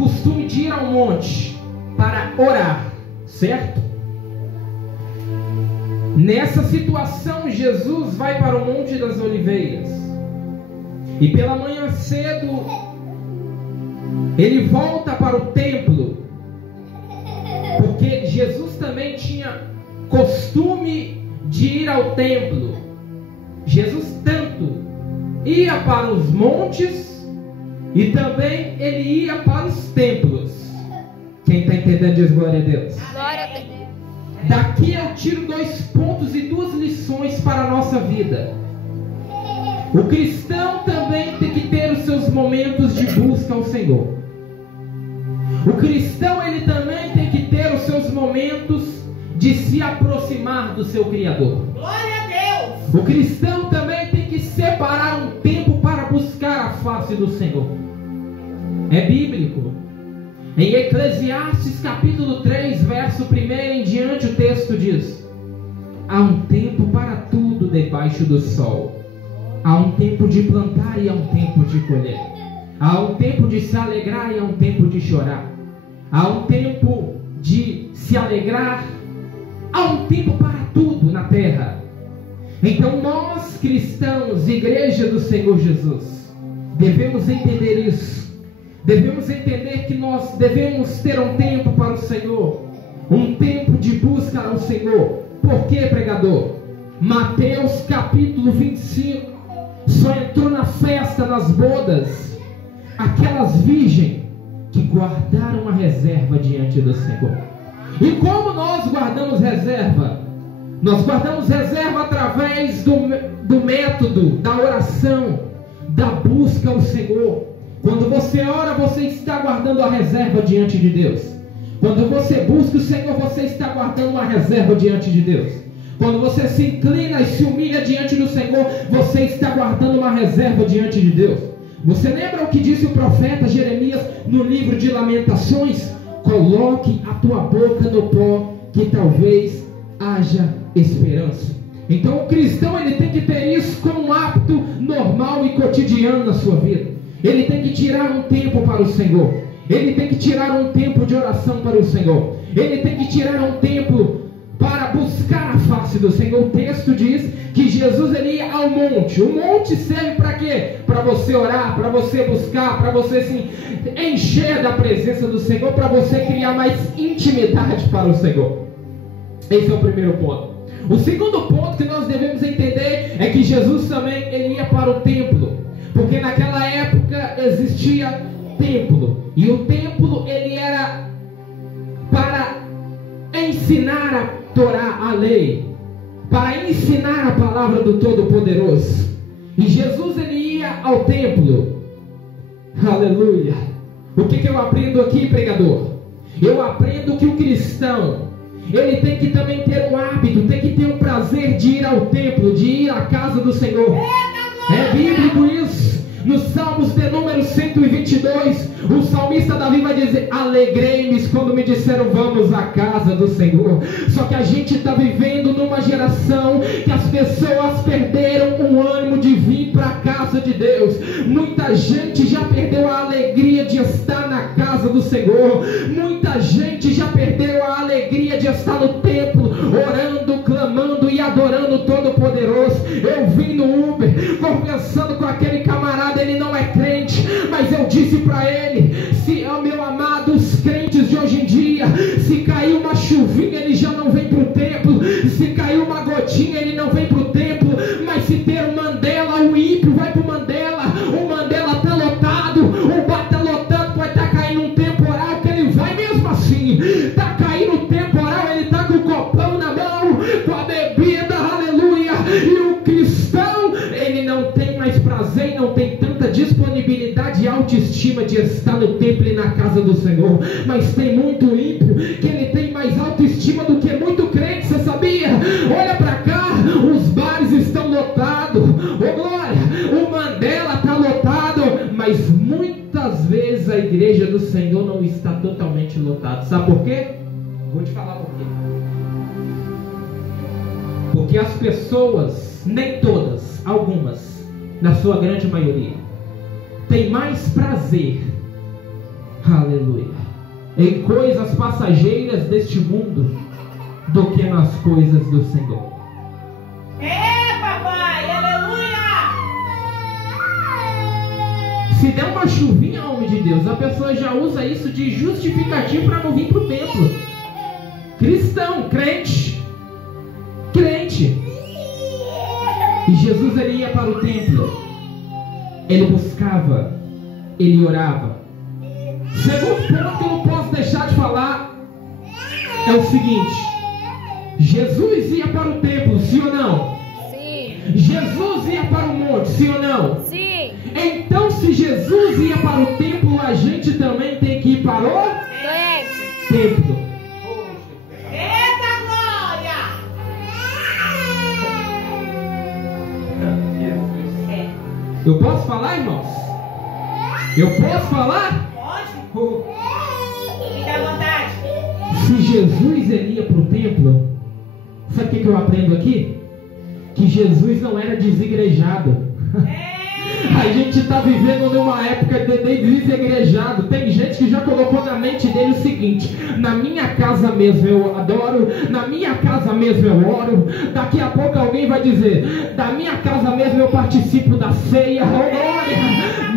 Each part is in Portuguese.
costume de ir ao monte para orar, certo? Nessa situação, Jesus vai para o Monte das Oliveiras. E pela manhã cedo, ele volta para o templo. Porque Jesus também tinha costume de ir ao templo. Jesus tanto ia para os montes e também ele ia para os templos. Quem está entendendo diz glória a Deus. Glória a Deus. Daqui eu tiro 2 pontos e 2 lições para a nossa vida. O cristão também tem que ter os seus momentos de busca ao Senhor. O cristão, ele também tem que ter os seus momentos de se aproximar do seu Criador. Glória a Deus! O cristão também tem que separar um tempo para buscar a face do Senhor. É bíblico. Em Eclesiastes capítulo 3, verso 1 em diante, o texto diz: há um tempo para tudo debaixo do sol. Há um tempo de plantar e há um tempo de colher. Há um tempo de se alegrar e há um tempo de chorar. Há um tempo de se alegrar. Há um tempo para tudo na terra. Então nós cristãos, igreja do Senhor Jesus, devemos entender isso. Devemos entender que nós devemos ter um tempo para o Senhor. Um tempo de busca ao Senhor. Por quê, pregador? Mateus capítulo 25. Só entrou na festa, nas bodas, aquelas virgens que guardaram a reserva diante do Senhor. E como nós guardamos reserva? Nós guardamos reserva através do método da oração, da busca ao Senhor. Quando você ora, você está guardando a reserva diante de Deus. Quando você busca o Senhor, você está guardando uma reserva diante de Deus. Quando você se inclina e se humilha diante do Senhor, você está guardando uma reserva diante de Deus. Você lembra o que disse o profeta Jeremias no livro de Lamentações? Coloque a tua boca no pó, que talvez haja esperança. Então o cristão, ele tem que ter isso como um hábito normal e cotidiano na sua vida. Ele tem que tirar um tempo para o Senhor. Ele tem que tirar um tempo de oração para o Senhor. Ele tem que tirar um tempo para buscar a face do Senhor. O texto diz que Jesus, ele ia ao monte. O monte serve para quê? Para você orar, para você buscar, para você se encher da presença do Senhor, para você criar mais intimidade para o Senhor. Esse é o primeiro ponto. O segundo ponto que nós devemos entender é que Jesus também, ele ia para o templo. Porque naquela época existia templo. E o templo, ele era para ensinar a Torá, a lei, para ensinar a palavra do Todo-Poderoso. E Jesus, ele ia ao templo. Aleluia. O que eu aprendo aqui, pregador? Eu aprendo que o cristão, ele tem que também ter um hábito, tem que ter um prazer de ir ao templo, de ir à casa do Senhor. É bíblico isso. Nos Salmos de número 122, o salmista Davi vai dizer: alegrei-me quando me disseram vamos à casa do Senhor. Só que a gente está vivendo numa geração que as pessoas perderam o ânimo de vir para a casa de Deus. Muita gente já perdeu a alegria de estar na casa do Senhor. Muita gente já perdeu a alegria de estar no templo, orando, clamando e adorando o Todo-Poderoso. Eu vim no Uber, conversando com aquele camarada. Ele não é crente, mas eu disse para ele: se, meu amado, os crentes de hoje em dia, se cair uma chuvinha, ele já não vem para o templo. Se cair uma gotinha, ele não vem para o templo. Mas se ter o Mandela, o ímpio vai para o Mandela. O Mandela está lotado, o bar está lotado, vai estar caindo um temporal, que ele vai mesmo assim. Está caindo um temporal, ele está com o copão na mão, com a bebida, aleluia. E o cristão, ele não tem mais prazer, não tem tanta disponibilidade e autoestima de estar no templo e na casa do Senhor. Mas tem muito ímpio que ele tem mais autoestima do que muito crente, você sabia? Olha para cá, os bares estão lotados, ô glória, o Mandela está lotado, mas muitas vezes a igreja do Senhor não está totalmente lotada. Sabe por quê? Vou te falar por quê. Porque as pessoas, nem todas, algumas, na sua grande maioria, tem mais prazer, aleluia, em coisas passageiras deste mundo do que nas coisas do Senhor. Papai, aleluia! Se der uma chuvinha, homem de Deus, a pessoa já usa isso de justificativo para não vir para o templo. Cristão, crente. E Jesus, ele ia para o templo, ele buscava, ele orava. Segundo ponto que eu não posso deixar de falar é o seguinte: Jesus ia para o templo, sim ou não? Sim. Jesus ia para o monte, sim ou não? Sim. Então, se Jesus ia para o templo, a gente também tem que ir para o templo. Eita glória! Eu posso falar, irmãos? Eu posso falar? Pode? Fica à vontade. Se Jesus ele ia para o templo, sabe o que eu aprendo aqui? Que Jesus não era desigrejado. A gente está vivendo numa época de desigrejado. Tem gente que já colocou na mente dele o seguinte: na minha casa mesmo eu adoro, na minha casa mesmo eu oro. Daqui a pouco alguém vai dizer: da minha casa mesmo eu participo da ceia. Oh, glória!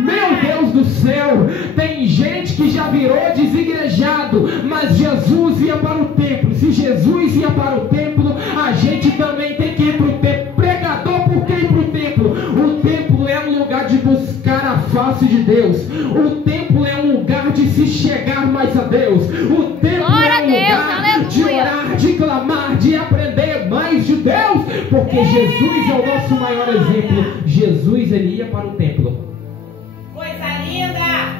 Meu Deus do céu! Tem gente que já virou desigrejado, mas Jesus ia para o templo. Se Jesus ia para o templo, a gente também tem que ir para o templo. Pregador, por que ir para o templo? O templo é um lugar de buscar a face de Deus. O templo é um lugar de se chegar mais a Deus. O templo é um lugar de orar, de clamar, de aprender mais de Deus. Porque Jesus é o nosso maior exemplo. Jesus, ele ia para o templo. Coisa linda!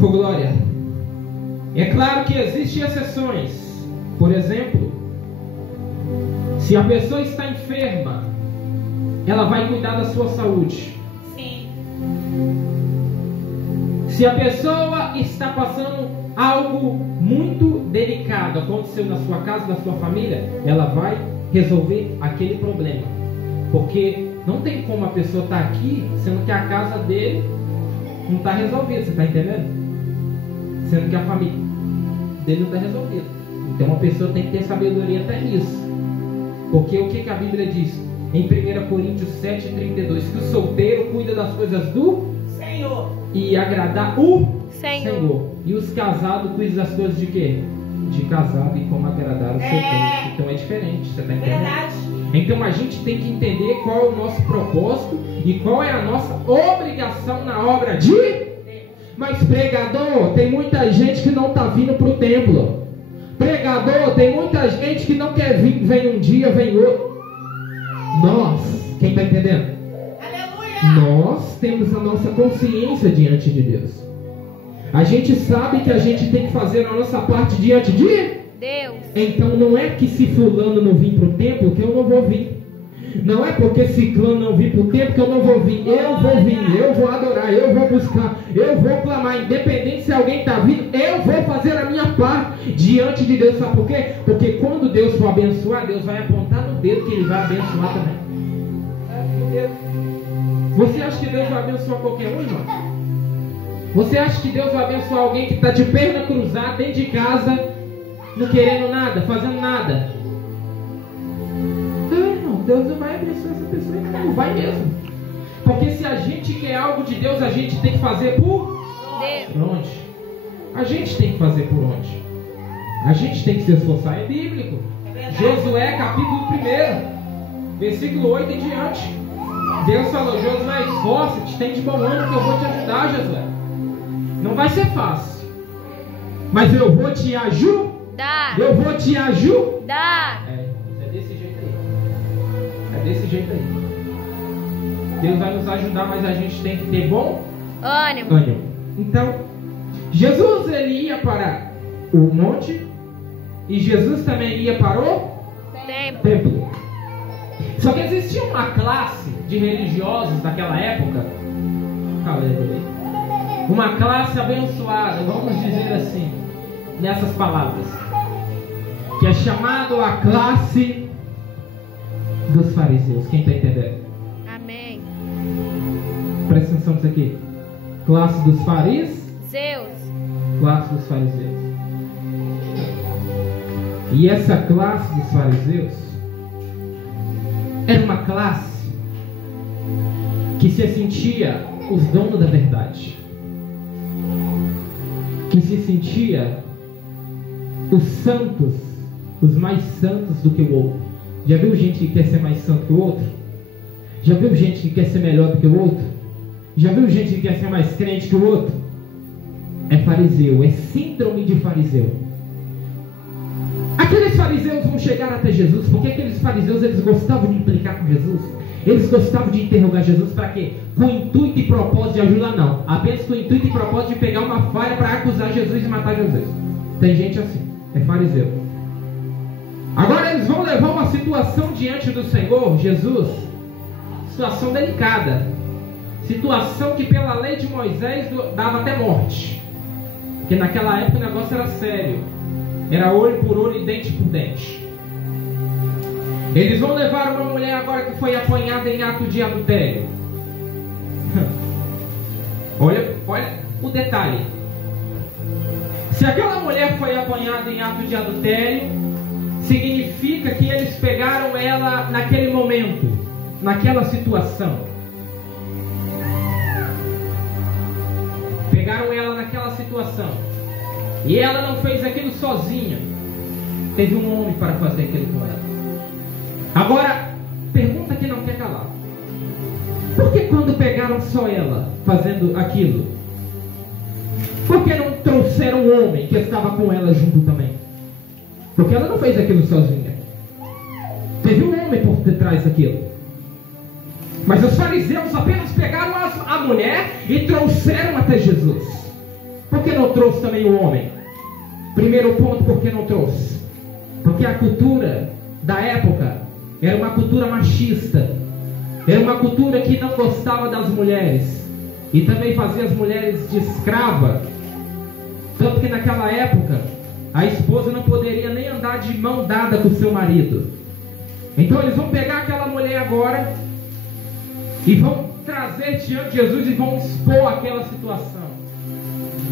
Oh, glória! É claro que existem exceções. Por exemplo, se a pessoa está enferma, ela vai cuidar da sua saúde. Sim. Se a pessoa está passando algo muito delicado, aconteceu na sua casa, na sua família, ela vai resolver aquele problema. Porque não tem como a pessoa estar aqui, sendo que a casa dele não está resolvida, você está entendendo? Sendo que a família dele não está resolvida. Então a pessoa tem que ter sabedoria até nisso. Porque o que a Bíblia diz? Em 1 Coríntios 7,32, que o solteiro cuida das coisas do Senhor e agradar o Senhor. E os casados cuidam das coisas de quê? De casado e como agradar o seu cônjuge. Então é diferente, você está entendendo? verdade. Então a gente tem que entender qual é o nosso propósito e qual é a nossa obrigação na obra de... Mas pregador, tem muita gente que não está vindo para o templo. Pregador, tem muita gente que não quer vir, vem um dia, vem outro. Nós, quem está entendendo? Aleluia! Nós temos a nossa consciência diante de Deus. A gente sabe que a gente tem que fazer a nossa parte diante de Deus. Então não é que se fulano não vir para o templo que eu não vou vir. Não é porque ciclano não vir para o templo que eu não vou vir. Eu vou vir, eu vou adorar, eu vou buscar, eu vou clamar. Independente se alguém está vindo, eu vou fazer a minha parte diante de Deus. Sabe por quê? Porque quando Deus for abençoar, Deus vai apontar no dedo que Ele vai abençoar também. Você acha que Deus vai abençoar qualquer um, irmão? Você acha que Deus vai abençoar alguém que está de perna cruzada dentro de casa, não querendo nada, fazendo nada? Não, Deus não vai abençoar essa pessoa, não vai mesmo. Porque se a gente quer algo de Deus, a gente tem que fazer por onde? A gente tem que fazer por onde? A gente tem que se esforçar, é bíblico. Josué capítulo 1, versículo 8 em diante. Deus falou: Josué, esforça-te, tem de bom ânimo que eu vou te ajudar, Josué. Não vai ser fácil, mas eu vou te ajudar. Eu vou te ajudar. É desse jeito aí. É desse jeito aí. Deus vai nos ajudar, mas a gente tem que ter bom ânimo. Então, Jesus ele ia para o monte e Jesus também ia para o templo. Só que existia uma classe de religiosos daquela época, uma classe abençoada, vamos dizer assim, nessas palavras, que é chamado a classe dos fariseus. Quem está entendendo? Amém. Presta atenção nisso aqui. Classe dos fariseus. Zeus. Classe dos fariseus. E essa classe dos fariseus era uma classe que se sentia os donos da verdade, que se sentia os santos, os mais santos do que o outro. Já viu gente que quer ser mais santo que o outro? Já viu gente que quer ser melhor do que o outro? Já viu gente que quer ser mais crente que o outro? É fariseu, é síndrome de fariseu. Aqueles fariseus vão chegar até Jesus, porque aqueles fariseus eles gostavam de implicar com Jesus. Eles gostavam de interrogar Jesus para quê? Com o intuito e propósito de ajudar, não. Apenas com o intuito e propósito de pegar uma falha para acusar Jesus e matar Jesus. Tem gente assim, é fariseu. Agora eles vão levar uma situação diante do Senhor Jesus, situação delicada, situação que pela lei de Moisés dava até morte, porque naquela época o negócio era sério, era olho por olho e dente por dente. Eles vão levar uma mulher agora que foi apanhada em ato de adultério. Olha o detalhe. Se aquela mulher foi apanhada em ato de adultério, significa que eles pegaram ela naquele momento, naquela situação. Pegaram ela naquela situação. E ela não fez aquilo sozinha. Teve um homem para fazer aquilo com ela. Agora, pergunta que não quer calar. Por que quando pegaram só ela fazendo aquilo, por que não trouxeram um homem que estava com ela junto também? Porque ela não fez aquilo sozinha. Teve um homem por detrás daquilo. Mas os fariseus apenas pegaram a mulher e trouxeram até Jesus. Por que não trouxe também o homem? Primeiro ponto, por que não trouxe? Porque a cultura da época era uma cultura machista. Era uma cultura que não gostava das mulheres. E também fazia as mulheres de escrava. Tanto que naquela época a esposa não poderia nem andar de mão dada com o seu marido. Então eles vão pegar aquela mulher agora e vão trazer diante de Jesus e vão expor aquela situação.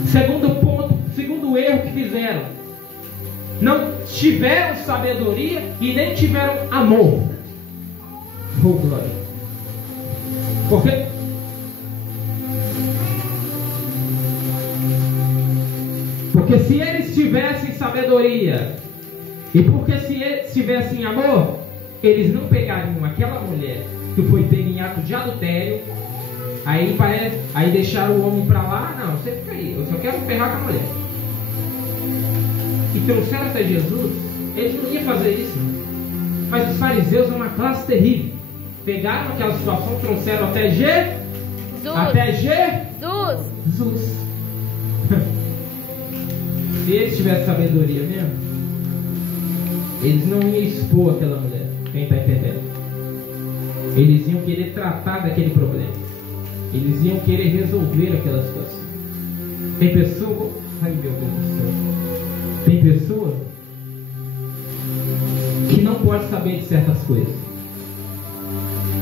Segundo ponto, segundo erro que fizeram, não tiveram sabedoria e nem tiveram amor. Oh, glória. Porque se eles tivessem sabedoria e porque se eles tivessem amor, eles não pegariam aquela mulher que foi pega em ato de adultério, aí deixaram o homem para lá. Não, você fica aí, eu só quero ferrar com a mulher. E trouxeram até Jesus. Eles não iam fazer isso, mas os fariseus são uma classe terrível. Pegaram aquela situação, trouxeram até Jesus. Se eles tivessem sabedoria mesmo, eles não iam expor aquela mulher. Quem está entendendo? Eles iam querer tratar daquele problema. Eles iam querer resolver aquela situação. Tem pessoa... Ai meu Deus do céu. Tem pessoa que não pode saber de certas coisas.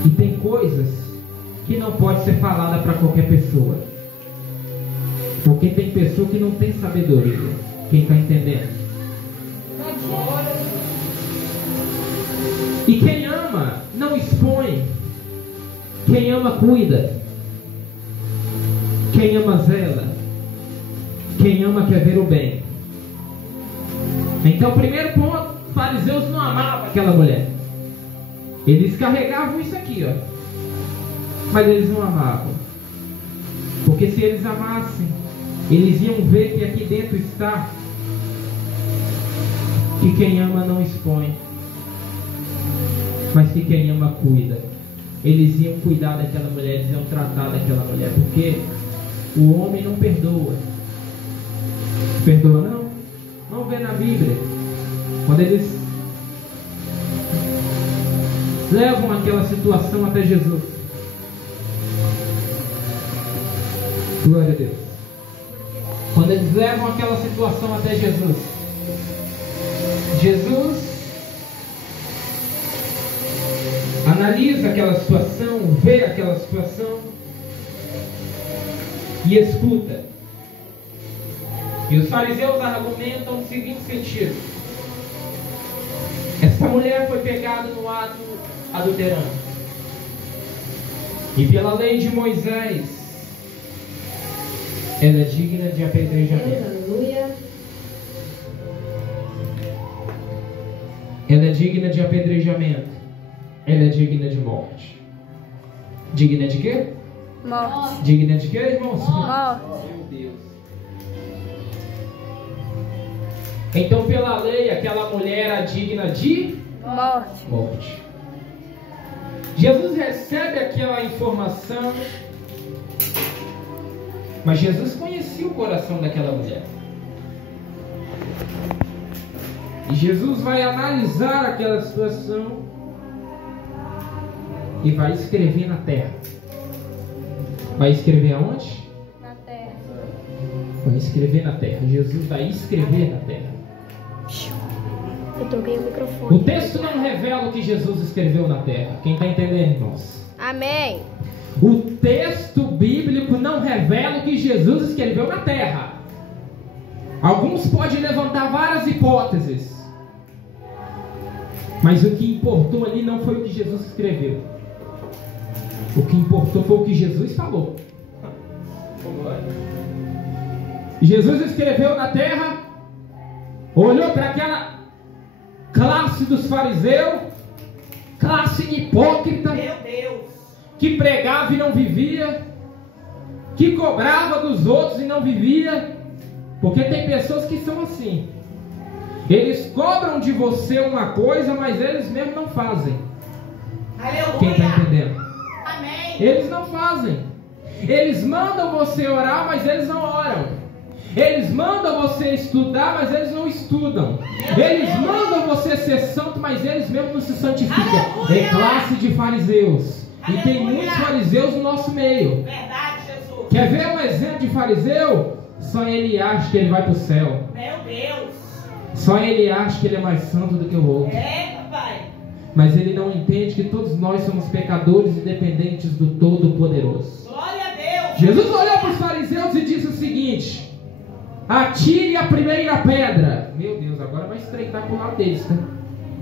E tem coisas que não pode ser falada para qualquer pessoa. Porque tem pessoa que não tem sabedoria. Quem está entendendo? E quem ama não expõe. Quem ama cuida. Quem ama zela. Quem ama quer ver o bem. Então, primeiro ponto, os fariseus não amavam aquela mulher. Eles carregavam isso aqui, ó. Mas eles não amavam. Porque se eles amassem, eles iam ver que aqui dentro está que quem ama não expõe, mas que quem ama cuida. Eles iam cuidar daquela mulher, eles iam tratar daquela mulher, porque o homem não perdoa. Perdoa não? Vamos ver na Bíblia, quando eles levam aquela situação até Jesus. Glória a Deus. Quando eles levam aquela situação até Jesus, Jesus analisa aquela situação, vê aquela situação E escuta. E os fariseus argumentam no seguinte sentido: essa mulher foi pegada no ato adulterando. E pela lei de Moisés, ela é digna de apedrejamento. Aleluia. Ela é digna de apedrejamento. Ela é digna de morte. Digna de quê? Morte. Digna de quê, irmãos? Morte. Meu Deus. Então, pela lei, aquela mulher era digna de Morte. morte. Jesus recebe aquela informação, mas Jesus conhecia o coração daquela mulher. E Jesus vai analisar aquela situação e vai escrever na terra. Vai escrever aonde? Na terra. Vai escrever na terra. Jesus vai escrever na terra. Eu toquei o microfone. O texto não revela o que Jesus escreveu na terra. Quem está entendendo, irmãos? Amém. O texto bíblico não revela o que Jesus escreveu na terra. Alguns podem levantar várias hipóteses, mas o que importou ali não foi o que Jesus escreveu. O que importou foi o que Jesus falou. Jesus escreveu na terra, olhou para aquela classe dos fariseus, classe hipócrita, Meu Deus. que pregava e não vivia, que cobrava dos outros e não vivia, porque tem pessoas que são assim. Eles cobram de você uma coisa, mas eles mesmos não fazem. Quem está Aleluia. entendendo? Amém. Eles não fazem. Eles mandam você orar, mas eles não oram. Eles mandam você estudar, mas eles não estudam. Eles mandam você ser santo, mas eles mesmos não se santificam. Aleluia. É classe de fariseus. E tem Aleluia. muitos fariseus no nosso meio. Verdade, Jesus. Quer ver um exemplo de fariseu? Só ele acha que ele vai para o céu. Meu Deus. Só ele acha que ele é mais santo do que o outro. É, papai. Mas ele não entende que todos nós somos pecadores e dependentes do Todo-Poderoso. Glória a Deus. Jesus olhou para os fariseus e disse o seguinte: atire a primeira pedra. Meu Deus, agora vai estreitar para o lado deles, tá?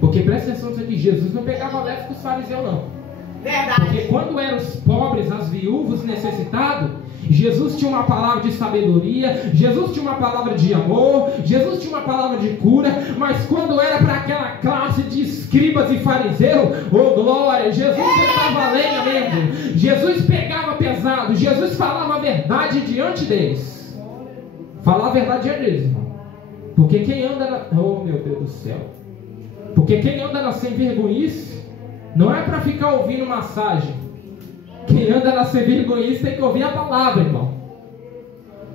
Porque presta atenção nisso aqui, Jesus não pegava leve com os fariseus não. Verdade. Porque quando eram os pobres, as viúvas, necessitados, Jesus tinha uma palavra de sabedoria, Jesus tinha uma palavra de amor, Jesus tinha uma palavra de cura. Mas quando era para aquela classe de escribas e fariseus, oh glória, Jesus sentava a lenha mesmo. Jesus pegava pesado, Jesus falava a verdade diante deles. Falar a verdade diante deles, irmão. Porque quem anda na... oh meu Deus do céu. Porque quem anda na sem vergonhice não é para ficar ouvindo massagem. Quem anda na sem vergonhice tem que ouvir a palavra, irmão.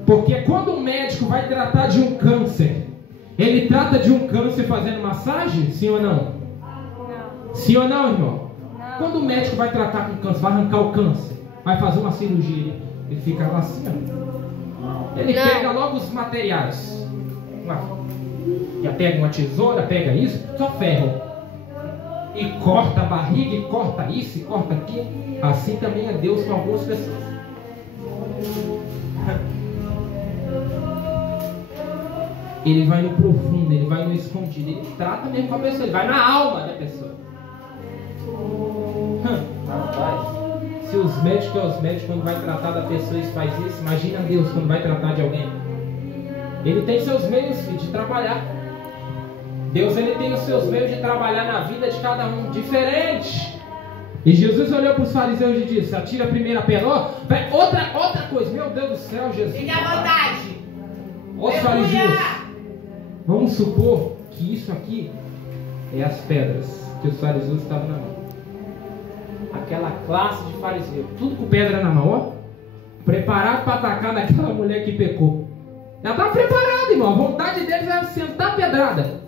Porque quando um médico vai tratar de um câncer, ele trata de um câncer fazendo massagem? Sim ou não? Não. Sim ou não, irmão? Não. Quando o médico vai tratar com câncer, vai arrancar o câncer, vai fazer uma cirurgia, ele fica lá assim, ó. Ele Não. pega logo os materiais. Já pega uma tesoura, pega isso, só ferro. E corta a barriga, e corta isso, e corta aquilo. Assim também é Deus com algumas pessoas. Ele vai no profundo, ele vai no escondido, ele trata mesmo com a pessoa, ele vai na alma da pessoa. Rapaz, se os médicos quando vai tratar da pessoa isso faz isso, imagina Deus quando vai tratar de alguém. Ele tem seus meios, filho, de trabalhar. Deus, ele tem os seus meios de trabalhar na vida de cada um, diferente. E Jesus olhou para os fariseus e disse: atira a primeira pedra. Oh, outra coisa, meu Deus do céu, Jesus. Fique à vontade. Os fariseus, vamos supor que isso aqui é as pedras que os fariseus estavam na mão. Aquela classe de fariseu, tudo com pedra na mão, ó, preparado para atacar naquela mulher que pecou. Ela estava preparada, irmão. A vontade deles era sentar a pedrada.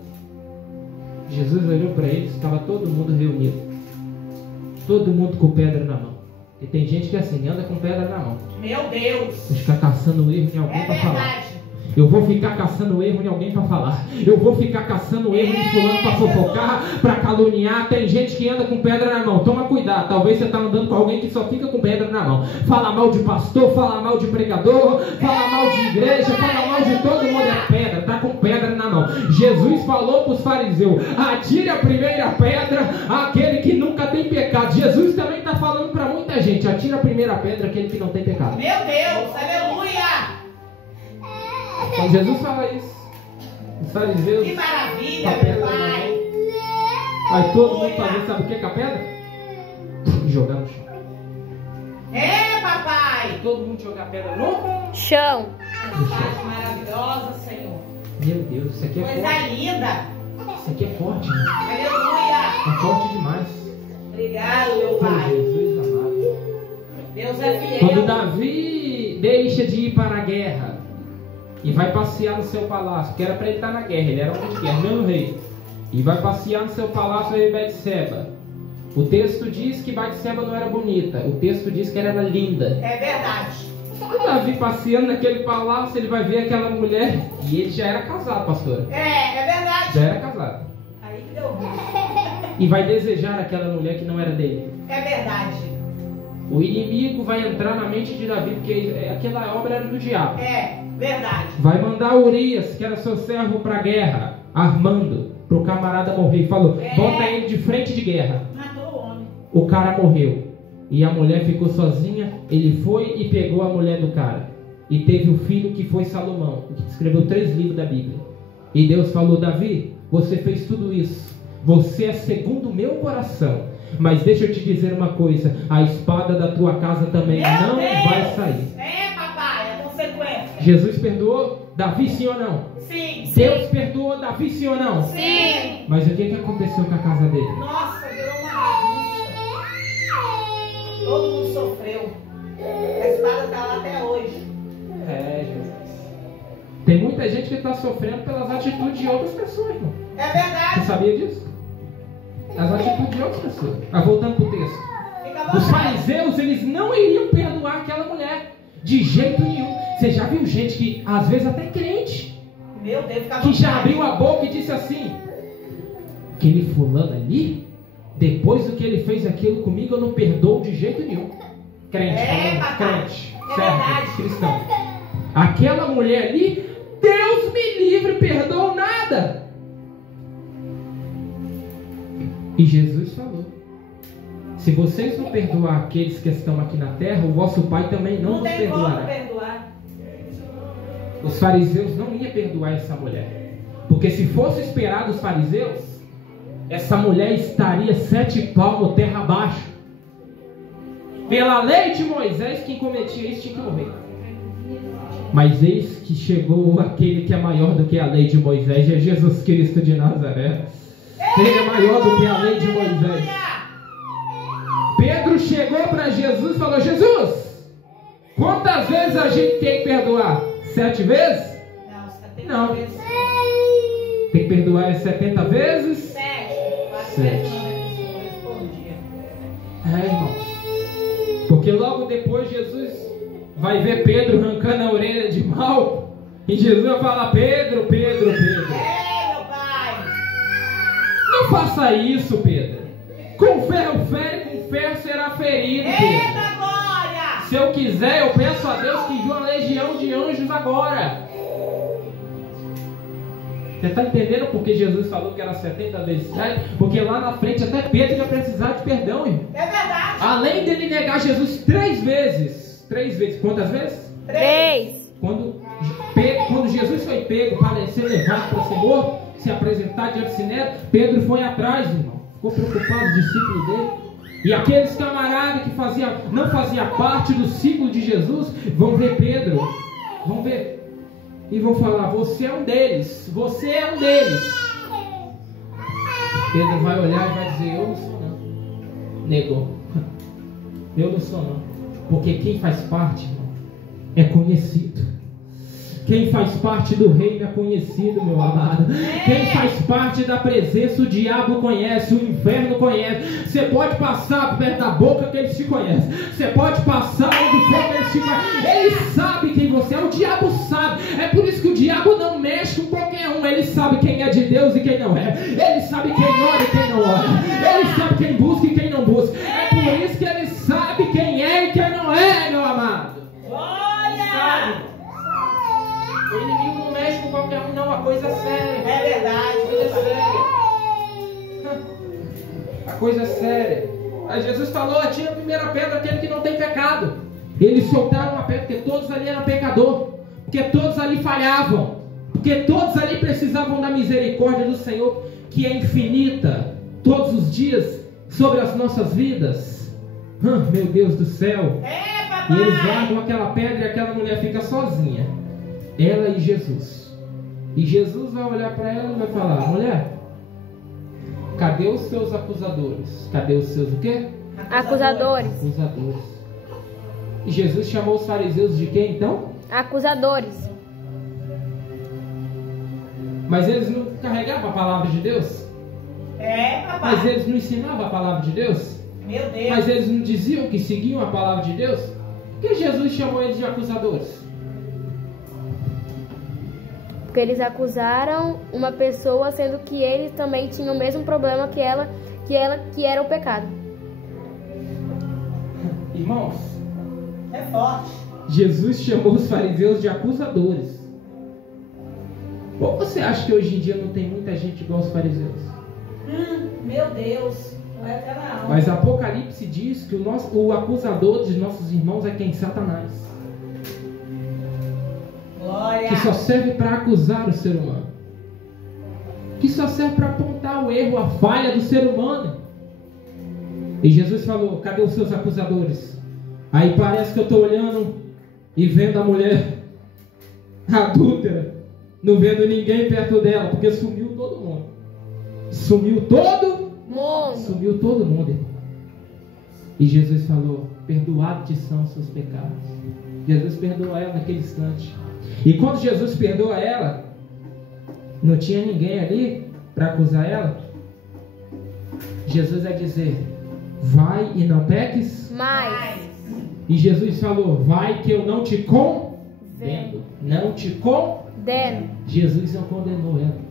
Jesus olhou para eles, estava todo mundo reunido. Todo mundo com pedra na mão. E tem gente que assim, anda com pedra na mão. Meu Deus. Fica caçando erro em alguém É para falar. verdade. Eu vou ficar caçando erro em alguém para falar. Eu vou ficar caçando erro em fulano para fofocar, para caluniar. Tem gente que anda com pedra na mão. Toma cuidado. Talvez você está andando com alguém que só fica com pedra na mão. Fala mal de pastor, fala mal de pregador, fala mal de igreja, fala mal de todo mundo. É pedra, está com pedra na mão. Jesus falou para os fariseus: atire a primeira pedra aquele que nunca tem pecado. Jesus também está falando para muita gente: atire a primeira pedra aquele que não tem pecado. Meu Deus, aleluia! Quando Jesus fala isso, os fariseus, Que maravilha, a pedra meu na pai! mão, vai todo mundo fazer, sabe o que é com a pedra? Jogar no chão. É, papai! Todo mundo jogar a pedra no Chão. Mensagem maravilhosa, Senhor. Meu Deus, isso aqui é Coisa forte. linda. Isso aqui é forte, né? Aleluia. É forte demais. Obrigado, meu Oh, pai. Jesus amado. Deus é fiel. Quando Davi deixa de ir para a guerra e vai passear no seu palácio, que era para ele estar na guerra, ele era um de guerra, mesmo rei, e vai passear no seu palácio em Betseba. O texto diz que Betseba não era bonita, o texto diz que ela era linda. É verdade. Quando Davi passeando naquele palácio, ele vai ver aquela mulher, e ele já era casado, pastora. É verdade. Já era casado. Aí que deu ruim. E vai desejar aquela mulher que não era dele. É verdade. O inimigo vai entrar na mente de Davi, porque aquela obra era do diabo. É verdade. Vai mandar Urias, que era seu servo, para a guerra, armando, para o camarada morrer. E falou: bota ele de frente de guerra. Matou o homem. O cara morreu. E a mulher ficou sozinha. Ele foi e pegou a mulher do cara. E teve o filho que foi Salomão, que escreveu 3 livros da Bíblia. E Deus falou: Davi, você fez tudo isso. Você é segundo o meu coração. Mas deixa eu te dizer uma coisa: a espada da tua casa também não vai sair. É, papai, é consequência. Jesus perdoou Davi, sim ou não? Sim. Deus perdoou Davi, sim ou não? Sim. Mas o que aconteceu com a casa dele? Nossa, virou uma bagunça. Todo mundo sofreu. A espada está lá até hoje. É, Jesus. Tem muita gente que está sofrendo pelas atitudes de outras pessoas, irmão. É Você verdade. sabia disso? As atitudes de outras pessoas. Voltando para o texto. Fica à Os vontade. fariseus, eles não iriam perdoar aquela mulher. De jeito nenhum. Você já viu gente que, às vezes até crente, Meu Deus, fica à que já vontade. abriu a boca e disse assim: aquele fulano ali, depois do que ele fez aquilo comigo, eu não perdoo de jeito nenhum. Crente, falando, papai. crente, É servo, verdade. cristão. Aquela mulher ali, Deus me livre, perdoou nada. E Jesus falou: se vocês não perdoar aqueles que estão aqui na terra, o vosso Pai também não vos tem como perdoará. perdoar. Os fariseus não iam perdoar essa mulher, porque se fosse esperado os fariseus, essa mulher estaria 7 palmos terra abaixo. Pela lei de Moisés, quem cometia isso tinha que morrer. Mas eis que chegou aquele que é maior do que a lei de Moisés, é Jesus Cristo de Nazaré. Ele é maior do que a lei de Moisés. Pedro chegou para Jesus e falou: Jesus, quantas vezes a gente tem que perdoar? 7 vezes? Não, 70 Não. vezes. Tem que perdoar 70 vezes? 7. Quase 7. 7 pessoas por dia. É, irmãos. Porque logo depois Jesus vai ver Pedro arrancando a orelha de mal. E Jesus vai falar: Pedro, Pedro, Pedro, É, meu pai. não faça isso, Pedro. Com ferro fere, com ferro será ferido, Pedro. Eita glória. Se eu quiser, eu peço a Deus que envie uma legião de anjos agora. Você está entendendo por que Jesus falou que era 70 vezes 7? Porque lá na frente até Pedro ia precisar de perdão, irmão. É verdade. Além dele negar Jesus 3 vezes. 3 vezes. Quantas vezes? 3. Quando Jesus foi pego para ser levado para ser morto, se apresentar diante de Sinédrio, Pedro foi atrás, irmão. Ficou preocupado, o discípulo dele. E aqueles camaradas que não faziam parte do ciclo de Jesus, vão ver Pedro. Vão ver. E vão falar: você é um deles. Você é um deles. Pedro vai olhar e vai dizer: eu não sou não. Negou. Eu não sou não. Porque quem faz parte, irmão, é conhecido. Quem faz parte do reino é conhecido, meu amado. Quem faz parte da presença, o diabo conhece, o inferno conhece. Você pode passar perto da boca que eles te conhecem. Você pode passar onde for que eles te conhecem. Ele sabe quem você é, o diabo sabe. É por isso que o diabo diabo não mexe com qualquer um. Ele sabe quem é de Deus e quem não é. Ele sabe quem ora e quem não ora. Ele sabe quem busca e quem não busca. É por isso que ele sabe quem é e quem não é, meu amado. Olha! O inimigo não mexe com qualquer um, não. A coisa é séria. É verdade, A coisa é séria. A coisa é séria. Aí Jesus falou: atira a primeira pedra aquele que não tem pecado. Eles soltaram a pedra porque todos ali eram pecador, porque todos ali falhavam, porque todos ali precisavam da misericórdia do Senhor, que é infinita todos os dias sobre as nossas vidas. Meu Deus do céu. É, papai. E eles largam aquela pedra e aquela mulher fica sozinha, ela e Jesus. E Jesus vai olhar para ela e vai falar: mulher, cadê os seus acusadores? Cadê os seus o quê? Acusadores. Acusadores. E Jesus chamou os fariseus de quê então? Acusadores. Mas eles não carregavam a palavra de Deus? É, papai. Mas eles não ensinavam a palavra de Deus? Meu Deus. Mas eles não diziam que seguiam a palavra de Deus? Por que Jesus chamou eles de acusadores? Porque eles acusaram uma pessoa, sendo que eles também tinham o mesmo problema que ela, que era o pecado. Irmãos, É forte. Jesus chamou os fariseus de acusadores. Ou você acha que hoje em dia não tem muita gente igual aos fariseus? Meu Deus. Não é canal. Mas Apocalipse diz que o acusador de nossos irmãos é quem? Satanás. Glória. Que só serve para acusar o ser humano. Que só serve para apontar o erro, a falha do ser humano. E Jesus falou: cadê os seus acusadores? Aí parece que eu estou olhando e vendo a mulher adúltera, não vendo ninguém perto dela, porque sumiu todo mundo. Sumiu todo mundo. Sumiu todo mundo, irmão. E Jesus falou: perdoados te são os seus pecados. Jesus perdoa ela naquele instante. E quando Jesus perdoa ela, não tinha ninguém ali para acusar ela. Jesus vai dizer: vai e não peques Mas E Jesus falou: vai que eu não te condeno. Não te condeno. Jesus não condenou ela.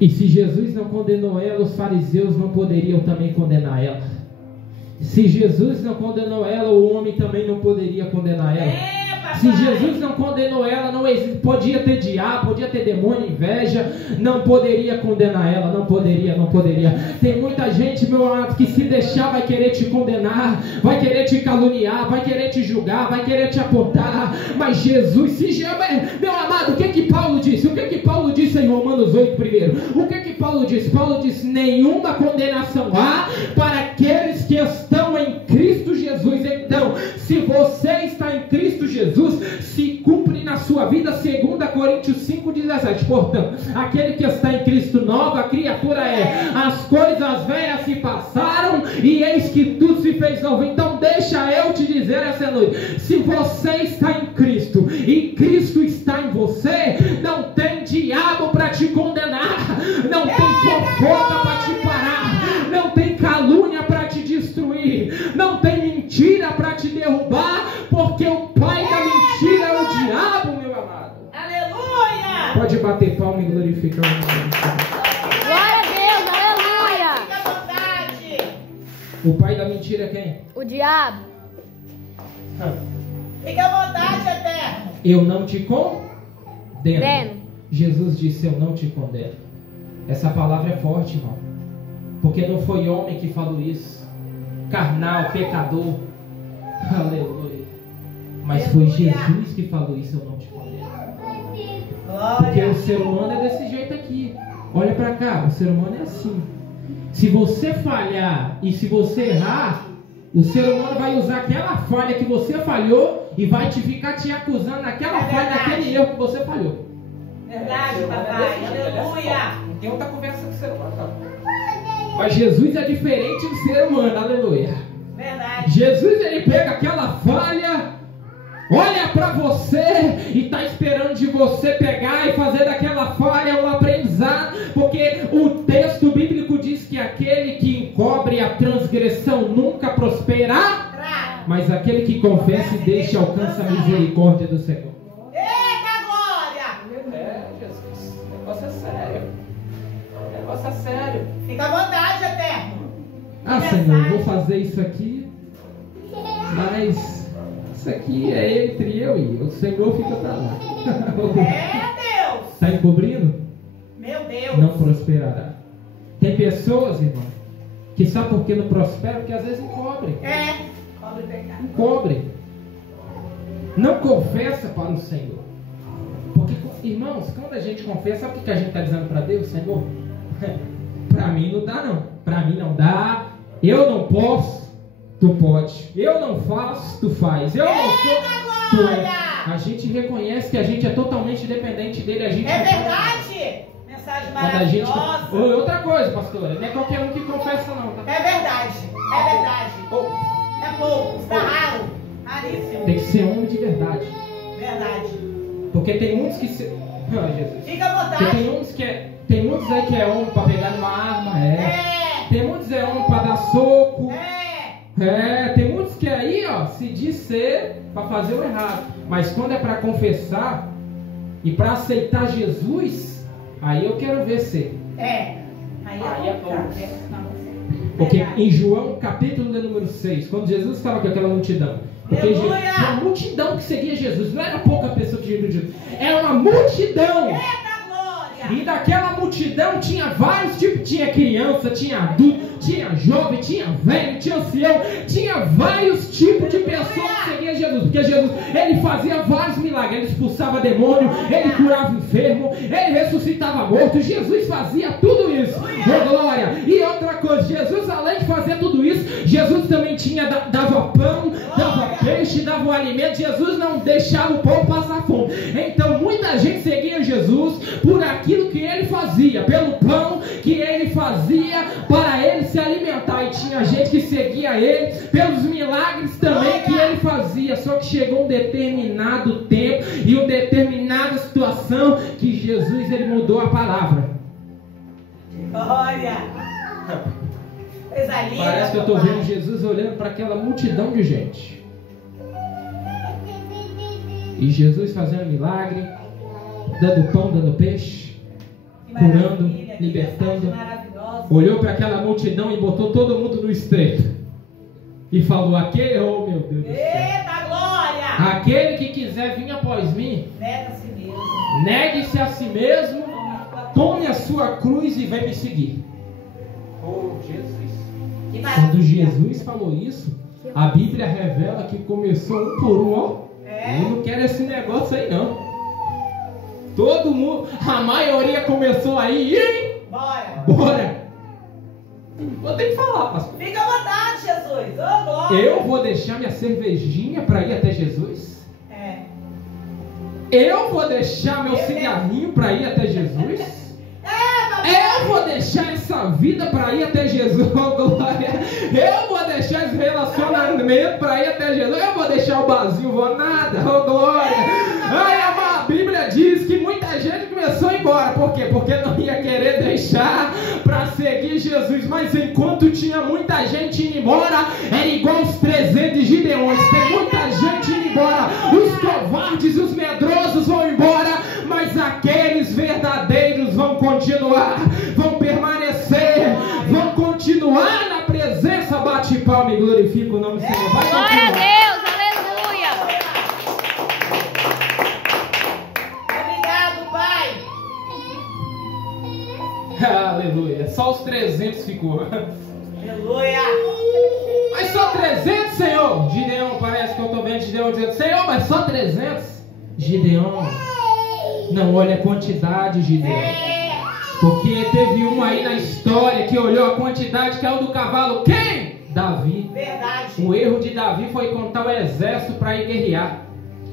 E se Jesus não condenou ela, os fariseus não poderiam também condenar ela. Se Jesus não condenou ela, o homem também não poderia condenar ela. Se Jesus não condenou ela, não podia ter diabo, podia ter demônio, inveja, não poderia condenar ela, não poderia. Tem muita gente, meu amado, que se deixar vai querer te condenar, vai querer te caluniar, vai querer te julgar, vai querer te apontar, mas Jesus, meu amado, o que Paulo disse? O que Paulo disse em Romanos 8 primeiro? O que Paulo disse? Paulo disse: nenhuma condenação há para aqueles que estão em Cristo Jesus. Então, se você está em Cristo Jesus, se cumpre na sua vida 2 Coríntios 5,17. Portanto, aquele que está em Cristo, nova criatura é. As coisas velhas se passaram e eis que tudo se fez novo. Então deixa eu te dizer essa noite: se você está em Cristo e Cristo está em você, não tem diabo para te condenar, não tem fofoca para te parar, não tem calúnia para te destruir, não tem mentira para te derrubar, porque o pai da mentira é o diabo, meu amado. Aleluia! Pode bater palma e glorificar o nome do Senhor. glória a Deus, aleluia. Fica à vontade. O pai da mentira é quem? O diabo. Fica à vontade, eterno. Eu não te condeno. Condeno. Jesus disse: eu não te condeno. Essa palavra é forte, irmão, porque não foi homem que falou isso, carnal, pecador, aleluia, mas foi Jesus que falou isso: eu não te condeno. Porque o ser humano é desse jeito aqui. Olha pra cá, o ser humano é assim. Se você falhar e se você errar, o ser humano vai usar aquela falha que você falhou e vai ficar te acusando naquela falha, naquele erro que você falhou. Verdade, papai. Aleluia. Não tem outra conversa com o ser humano, não. Mas Jesus é diferente do ser humano, aleluia. Verdade. Jesus, ele pega aquela falha, olha para você e está esperando de você pegar e fazer daquela falha um aprendizado, porque o texto bíblico diz que aquele que encobre a transgressão nunca prosperará, mas aquele que confessa e deixa alcança a misericórdia do Senhor. Eita, Fica à vontade, Eterno. Ah, Senhor, eu vou fazer isso aqui, mas isso aqui é entre eu e o Senhor fica pra lá. É, Deus. Está encobrindo? Meu Deus. Não prosperará. Tem pessoas, irmão, que só porque não prosperam, porque às vezes encobrem. Cobre o pecado. Encobrem. Não confessa para o Senhor. Porque, irmãos, quando a gente confessa, sabe o que a gente está dizendo para Deus? Senhor, para mim não dá não. Para mim não dá. Eu não posso, tu pode. Eu não faço, tu faz. Eu não sou, tu é. A gente reconhece que a gente é totalmente dependente dele. A gente é verdade. Mensagem maravilhosa. Outra coisa, pastora, não é qualquer um que confessa não, tá? É verdade. É verdade. É pouco, está raro. Raríssimo. Tem que ser homem de verdade. Verdade. Porque tem muitos que se... Oh, Jesus. Fica à vontade. Tem muitos aí que é homem para pegar numa arma. Tem muitos é homem para dar soco. Tem muitos que aí, ó, se diz ser para fazer o errado. Mas quando é para confessar e para aceitar Jesus, aí eu quero ver ser. Aí é pouco. Porque em João, capítulo de número 6, quando Jesus estava com aquela multidão, porque a multidão que seguia Jesus, não era pouca pessoa que seguia Jesus, era uma multidão. E daquela multidão tinha vários tipos, tinha criança, tinha adulto, tinha jovem, tinha velho, tinha ancião, tinha vários tipos de pessoas que seguiam Jesus, porque Jesus, ele fazia vários milagres, ele expulsava demônio, ele curava enfermo, ele ressuscitava morto, Jesus fazia tudo isso, oh glória. E outra coisa, Jesus além de fazer tudo isso, Jesus também dava pão, dava peixe, dava o alimento, Jesus não deixava o povo passar fome. Então muita gente seguia Jesus por aquilo que ele fazia, pelo pão que ele fazia para ele se alimentar, e tinha gente que seguia ele pelos milagres também que ele fazia. Só que chegou um determinado tempo e uma determinada situação que Jesus, ele mudou a palavra. Olha, coisa linda. Parece que eu estou vendo Jesus olhando para aquela multidão de gente, e Jesus fazendo milagre, dando pão, dando peixe, curando, libertando. Olhou para aquela multidão e botou todo mundo no estreito e falou: aquele, oh meu Deus do céu, eita glória, aquele que quiser vir após mim, negue-se a si mesmo, tome a sua cruz e vem me seguir. Oh Jesus. Quando Jesus falou isso, a Bíblia revela que começou um por um, ó. Eu não quero esse negócio aí não. Todo mundo, a maioria começou aí, hein? Bora! Vou ter que falar, pastor. Fica à vontade, Jesus. Oh, glória. Eu vou deixar minha cervejinha para ir até Jesus? Eu vou deixar meu cigarrinho para ir até Jesus? Eu vou deixar essa vida para ir até Jesus, oh glória. Eu vou deixar esse relacionamento para ir até Jesus. Eu vou deixar o barzinho, vou nada, oh glória. Ai, a Bíblia diz que muita gente começou a ir embora. Por quê? Porque não ia querer deixar para seguir Jesus. Mas enquanto tinha muita gente indo embora, era igual os 300 gideões. Tem muita gente indo embora. Os covardes, os medrosos vão embora, mas aqueles verdadeiros vão continuar, vão permanecer, vão continuar na presença. Bate palma e glorifica o nome do Senhor. Vai glória a Deus, aleluia. Obrigado, Pai. Aleluia. Só os 300 ficou. Aleluia. Mas só 300, Senhor. Gideão, parece que eu estou vendo Gideão dizendo: Senhor, mas só 300. Gideão, não olha a quantidade, Gideão. Porque teve um aí na história que olhou a quantidade, caiu do cavalo. Quem? Davi. Verdade. O erro de Davi foi contar o exército para ir guerrear.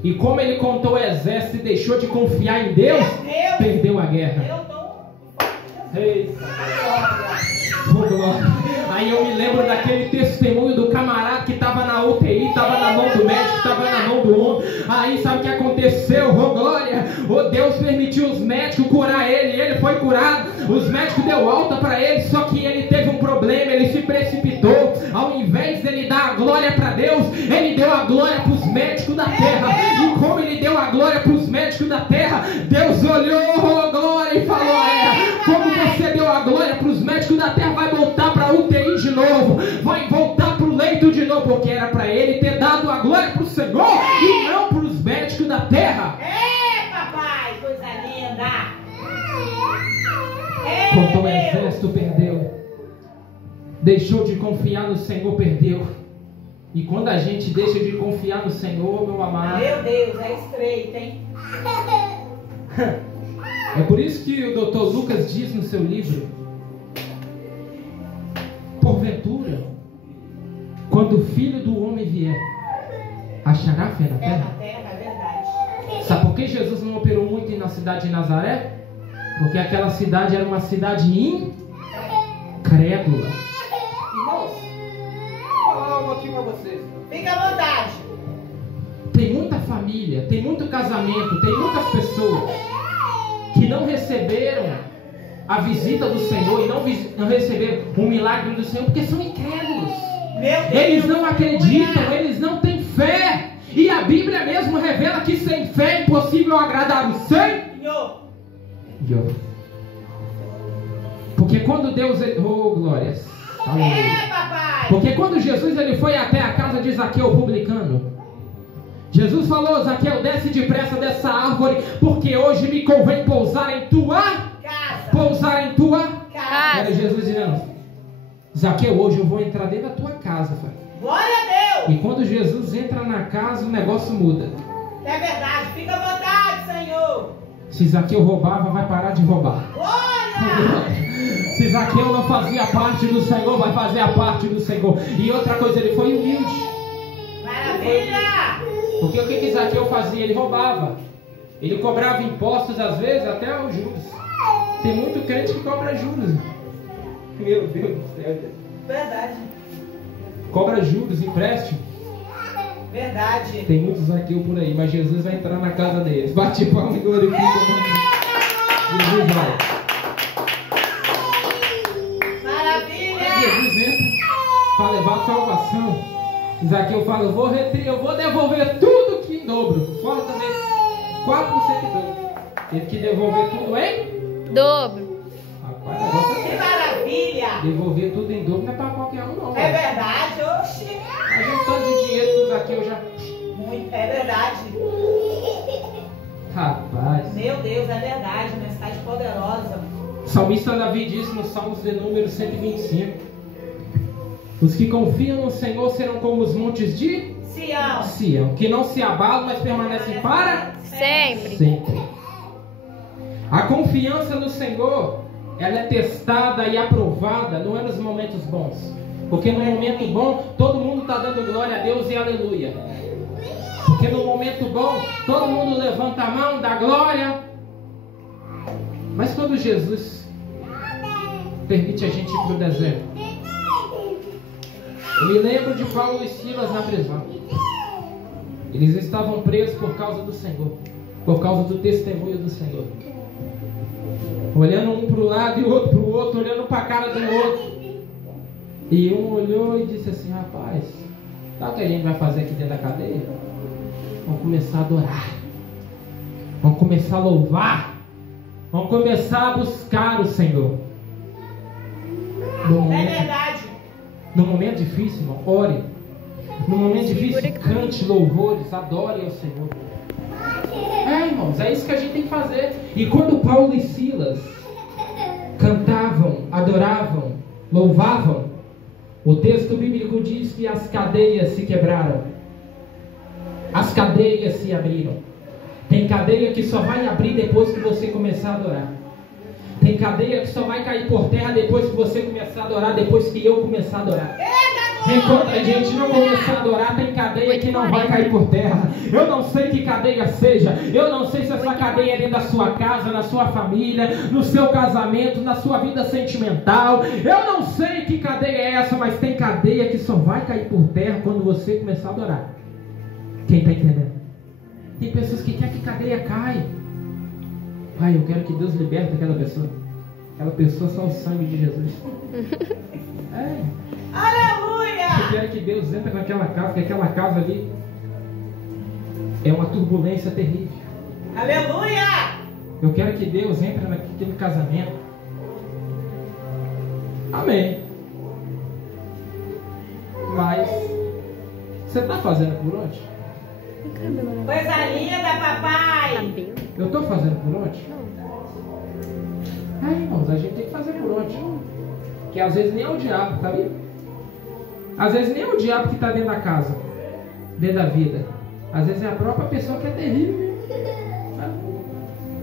E como ele contou o exército e deixou de confiar em Deus, perdeu a guerra. Eita. Aí eu me lembro daquele testemunho do camarada que estava na UTI, estava na mão do médico, estava na mão do homem. Aí sabe o que aconteceu? Oh glória! Oh, Deus permitiu os médicos curar ele, ele foi curado. Os médicos deu alta para ele, só que ele teve um problema, ele se precipitou. Ao invés dele dar a glória para Deus, ele deu a glória para os médicos da terra. E como ele deu a glória para os médicos da terra, Deus olhou, oh glória, e falou: como você deu a glória para os médicos da terra, vai da terra. É, papai, coisa linda. Quando o exército perdeu, deixou de confiar no Senhor, perdeu. E quando a gente deixa de confiar no Senhor, meu amado, Meu Deus, é estreito, hein? é por isso que o Dr. Lucas diz no seu livro: porventura, quando o Filho do Homem vier, achará fé na É terra? na terra, é verdade. Sabe por que Jesus não operou muito na cidade de Nazaré? Porque aquela cidade era uma cidade incrédula. Irmãos, vou falar algo aqui para vocês. Fica à vontade. Tem muita família, tem muito casamento, tem muitas pessoas que não receberam a visita do Senhor e não receberam o milagre do Senhor porque são incrédulos. Meu Deus. Eles não acreditam, eles não têm fé. E a Bíblia mesmo revela que sem fé é impossível agradar o Senhor. Porque quando Deus... Oh, glórias. É, papai. Porque quando Jesus ele foi até a casa de Zaqueu, o publicano, Jesus falou: Zaqueu, desce depressa dessa árvore, porque hoje me convém pousar em tua Casa. Pousar em tua Casa. Era Jesus dizendo: Zaqueu, hoje eu vou entrar dentro da tua casa, pai. Glória a Deus. E quando Jesus entra na casa, o negócio muda. É verdade. Fica à vontade, Senhor. Se Zaqueu roubava, vai parar de roubar. Glória. Se Zaqueu não fazia parte do Senhor, vai fazer a parte do Senhor. E outra coisa, ele foi humilde. Maravilha. Porque o que Zaqueu fazia? Ele roubava. Ele cobrava impostos, às vezes, até os juros. Tem muito crente que cobra juros. Meu Deus do céu. Verdade. Cobra juros, empréstimo. Verdade. Tem muitos Zaqueu por aí, mas Jesus vai entrar na casa deles. Bate palma e glorifica o nome. Jesus vai. Maravilha. Jesus entra para levar salvação. Zaqueu fala: eu vou devolver tudo que em dobro. Fora também 4% em dobro. Teve que devolver tudo em Dobro. Rapaz, negócio Que é maravilha. devolver tudo em dobro não é para qualquer um, não. É verdade. Oxi. Mas um tanto de dinheiro que o Zaqueu já. Muito. É verdade. Rapaz. Meu Deus, é verdade. Mensagem poderosa. O salmista Davi diz no Salmos de número 125: os que confiam no Senhor serão como os montes de Sião, que não se abalam, mas permanecem para Sempre. A confiança no Senhor, ela é testada e aprovada, não é nos momentos bons. Porque no momento bom, todo mundo está dando glória a Deus e aleluia. Porque no momento bom, todo mundo levanta a mão, dá glória. Mas quando Jesus permite a gente ir para o deserto, eu me lembro de Paulo e Silas na prisão. Eles estavam presos por causa do Senhor, por causa do testemunho do Senhor. Olhando um para o lado e o outro para o outro, olhando para a cara do outro. E um olhou e disse assim: rapaz, sabe o que a gente vai fazer aqui dentro da cadeia? Vamos começar a adorar. Vamos começar a louvar. Vamos começar a buscar o Senhor. É verdade. No momento difícil, irmão, ore. No momento difícil, cante louvores, adore ao Senhor. É, irmãos, é isso que a gente tem que fazer. E quando Paulo e Silas cantavam, adoravam, louvavam, o texto bíblico diz que as cadeias se quebraram. As cadeias se abriram. Tem cadeia que só vai abrir depois que você começar a adorar. Tem cadeia que só vai cair por terra depois que você começar a adorar, depois que eu começar a adorar. Enquanto a gente não começar a adorar, tem cadeia que não vai cair por terra. Eu não sei que cadeia seja. Eu não sei se essa cadeia é dentro da sua casa, na sua família, no seu casamento, na sua vida sentimental. Eu não sei que cadeia é essa, mas tem cadeia que só vai cair por terra quando você começar a adorar. Quem está entendendo? Tem pessoas que querem que cadeia caia. Pai, eu quero que Deus liberte aquela pessoa. Aquela pessoa só o sangue de Jesus. É. Aleluia! Eu quero que Deus entre naquela casa, porque aquela casa ali é uma turbulência terrível. Aleluia! Eu quero que Deus entre naquele casamento. Amém. Mas você está fazendo por onde? Coisa linda, papai. Eu estou fazendo por onde? Irmãos, a gente tem que fazer por onde? Que às vezes nem é o diabo, tá ali? Às vezes nem é o diabo que está dentro da casa, dentro da vida. Às vezes é a própria pessoa que é terrível.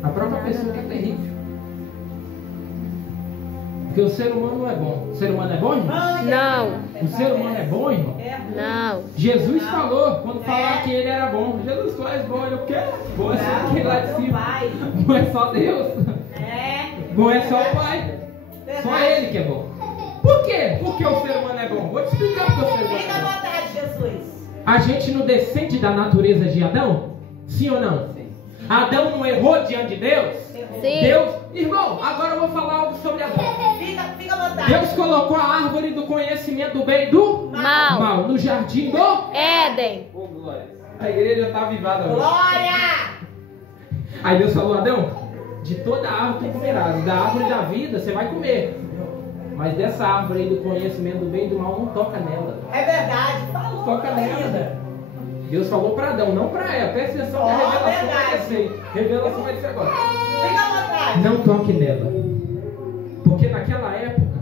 A própria pessoa que é terrível. Porque o ser humano não é bom. O ser humano é bom, irmão? Não. O ser humano é bom, irmão? Não. Jesus falou, quando falar que ele era bom. Jesus, tu és bom. Eu quero. Bom é só aquele lá de cima. Bom é só Deus. Bom é só o Pai. Só Ele que é bom. Por quê? Porque o ser humano é bom. Vou te explicar porque o ser humano Fica é à bom. vontade, Jesus. A gente não descende da natureza de Adão? Sim ou não? Adão não errou diante de Deus? Sim. Deus, irmão, agora eu vou falar algo sobre Adão. Fica à vontade. Deus colocou a árvore do conhecimento do bem e do Mal. no jardim do Éden. Oh, glória. A igreja está avivada hoje. Glória! Aí Deus falou, Adão, de toda árvore tu comerás, da árvore da vida você vai comer. Mas dessa árvore aí do conhecimento do bem e do mal, não toca nela. É verdade. Falou. Toca nela. Deus falou para Adão, não para ela. Presta atenção que a revelação vai descer. Revelação vai descer agora. Fica à vontade. Não toque nela. Porque naquela época,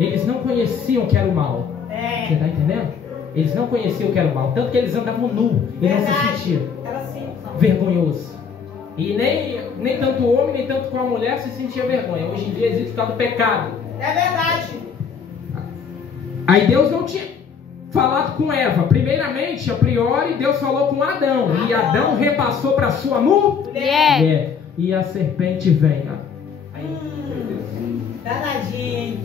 eles não conheciam o que era o mal. Você está entendendo? Eles não conheciam o que era o mal. Tanto que eles andavam nu e não se sentiam. Era assim. Vergonhoso. E nem tanto o homem, nem tanto com a mulher se sentia vergonha. Hoje em dia existe o tal do pecado. É verdade. Aí Deus não tinha falado com Eva. Primeiramente, a priori, Deus falou com Adão. E Adão repassou para sua mulher. E a serpente vem. Danadinho.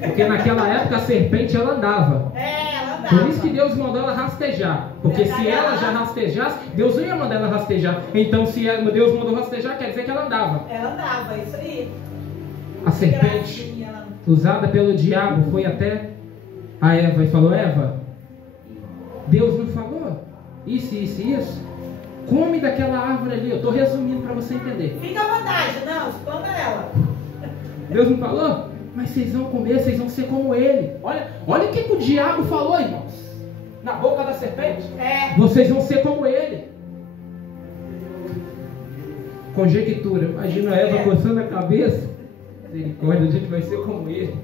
Porque naquela época a serpente ela andava. Ela andava. Por isso que Deus mandou ela rastejar. Porque se ela já rastejasse, Deus não ia mandar ela rastejar. Então se Deus mandou rastejar, quer dizer que ela andava. Ela andava, isso aí. A serpente usada pelo diabo foi até a Eva e falou, Eva, Deus não falou isso, isso e isso? Come daquela árvore ali. Eu estou resumindo para você entender. Fica à vontade, não, esconda ela. Deus não falou? Mas vocês vão comer, vocês vão ser como ele. Olha o que o diabo falou, irmãos. Na boca da serpente. Vocês vão ser como ele. Conjectura. Imagina a Eva coçando a cabeça. Misericórdia, a gente vai ser como ele.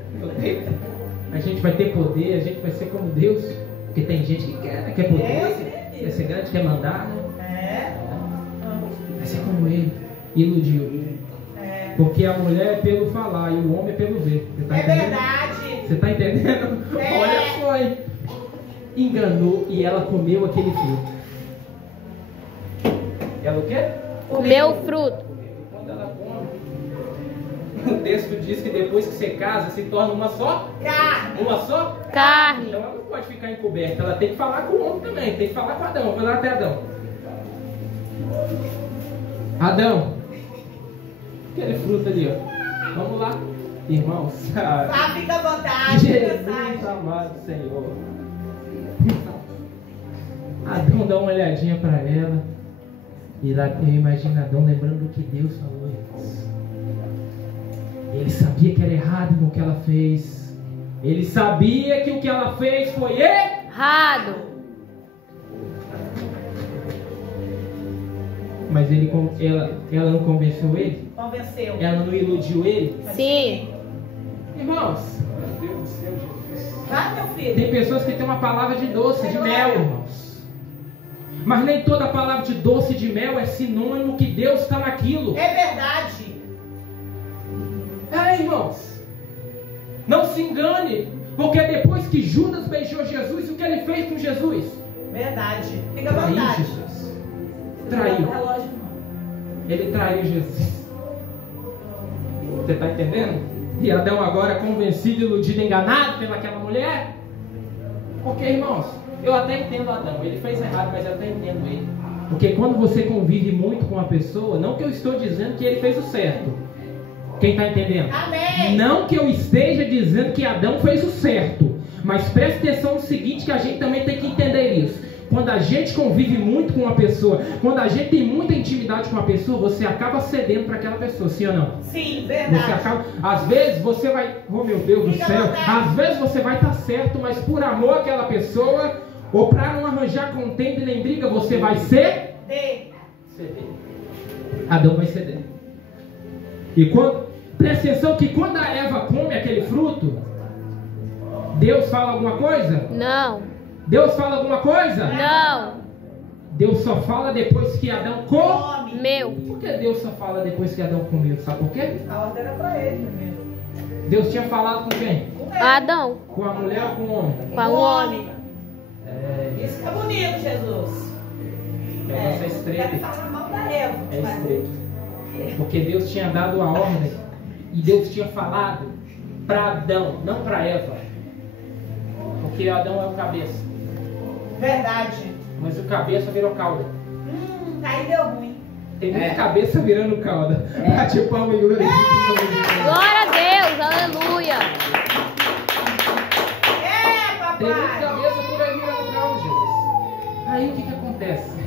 A gente vai ter poder, a gente vai ser como Deus. Porque tem gente que quer poder, quer ser grande, quer mandar, né? Vai ser como ele. Iludiu. Porque a mulher é pelo falar e o homem é pelo ver. Você tá entendendo? Verdade. Você está entendendo? Olha só aí. Enganou e ela comeu aquele fruto. Ela o quê? Comeu o fruto. Quando ela come, o texto diz que depois que você casa, se torna uma só Carne. Uma só Carne. Então ela não pode ficar encoberta. Ela tem que falar com o homem também. Tem que falar com Adão. Vou lá até Adão. Adão. Aquele fruto ali, ó. Vamos lá, irmãos. Fica à vontade. Jesus amado Senhor. Adão dá uma olhadinha para ela. E lá eu imagino Adão lembrando do que Deus falou. Ele sabia que era errado no que ela fez. Ele sabia que o que ela fez foi errado. Mas ela não convenceu ele? Convenceu. Ela não iludiu ele? Sim. Irmãos, meu Deus do céu, Jesus. Vai, meu filho. Tem pessoas que têm uma palavra de doce, de mel, irmãos. Mas nem toda palavra de doce de mel é sinônimo que Deus está naquilo. É verdade. Irmãos. Não se engane. Porque depois que Judas beijou Jesus, o que ele fez com Jesus? Verdade. Fica à Traiu vontade. Jesus. Traiu. Ele traiu Jesus. Você está entendendo? E Adão agora é convencido, iludido, enganado pelaquela mulher. Porque, irmãos, eu até entendo Adão. Ele fez errado, mas eu até entendo ele. Porque quando você convive muito com uma pessoa, não que eu estou dizendo que ele fez o certo. Quem está entendendo? Amém. Não que eu esteja dizendo que Adão fez o certo. Mas preste atenção no seguinte, que a gente também tem que entender isso. Quando a gente convive muito com uma pessoa, quando a gente tem muita intimidade com uma pessoa, você acaba cedendo para aquela pessoa, sim ou não? Sim, verdade. Você acaba, às vezes você vai, oh meu Deus do céu, às vezes você vai estar certo, mas por amor àquela pessoa, Ou para não arranjar contenda nem briga, você vai ceder? Adão vai ceder. E presta atenção que quando a Eva come aquele fruto, Deus fala alguma coisa? Não. Deus fala alguma coisa? Não. Deus só fala depois que Adão come. Meu. Por que Deus só fala depois que Adão comeu? Sabe por quê? A ordem era para ele primeiro. Deus tinha falado com quem? Adão. Com a mulher ou com o homem? Com o homem. Isso que é bonito, Jesus. Negócio é estreito. Quero falar mal da Eva. É estreito. Porque Deus tinha dado a ordem e Deus tinha falado para Adão, não para Eva. Porque Adão é o cabeça. Verdade. Mas o cabeça virou cauda. Aí deu ruim. Tem muita cabeça virando cauda. Bate o palmo e glória. Glória a Deus, aleluia. Tem muita cabeça por aí virando cauda, Jesus. Aí o que acontece?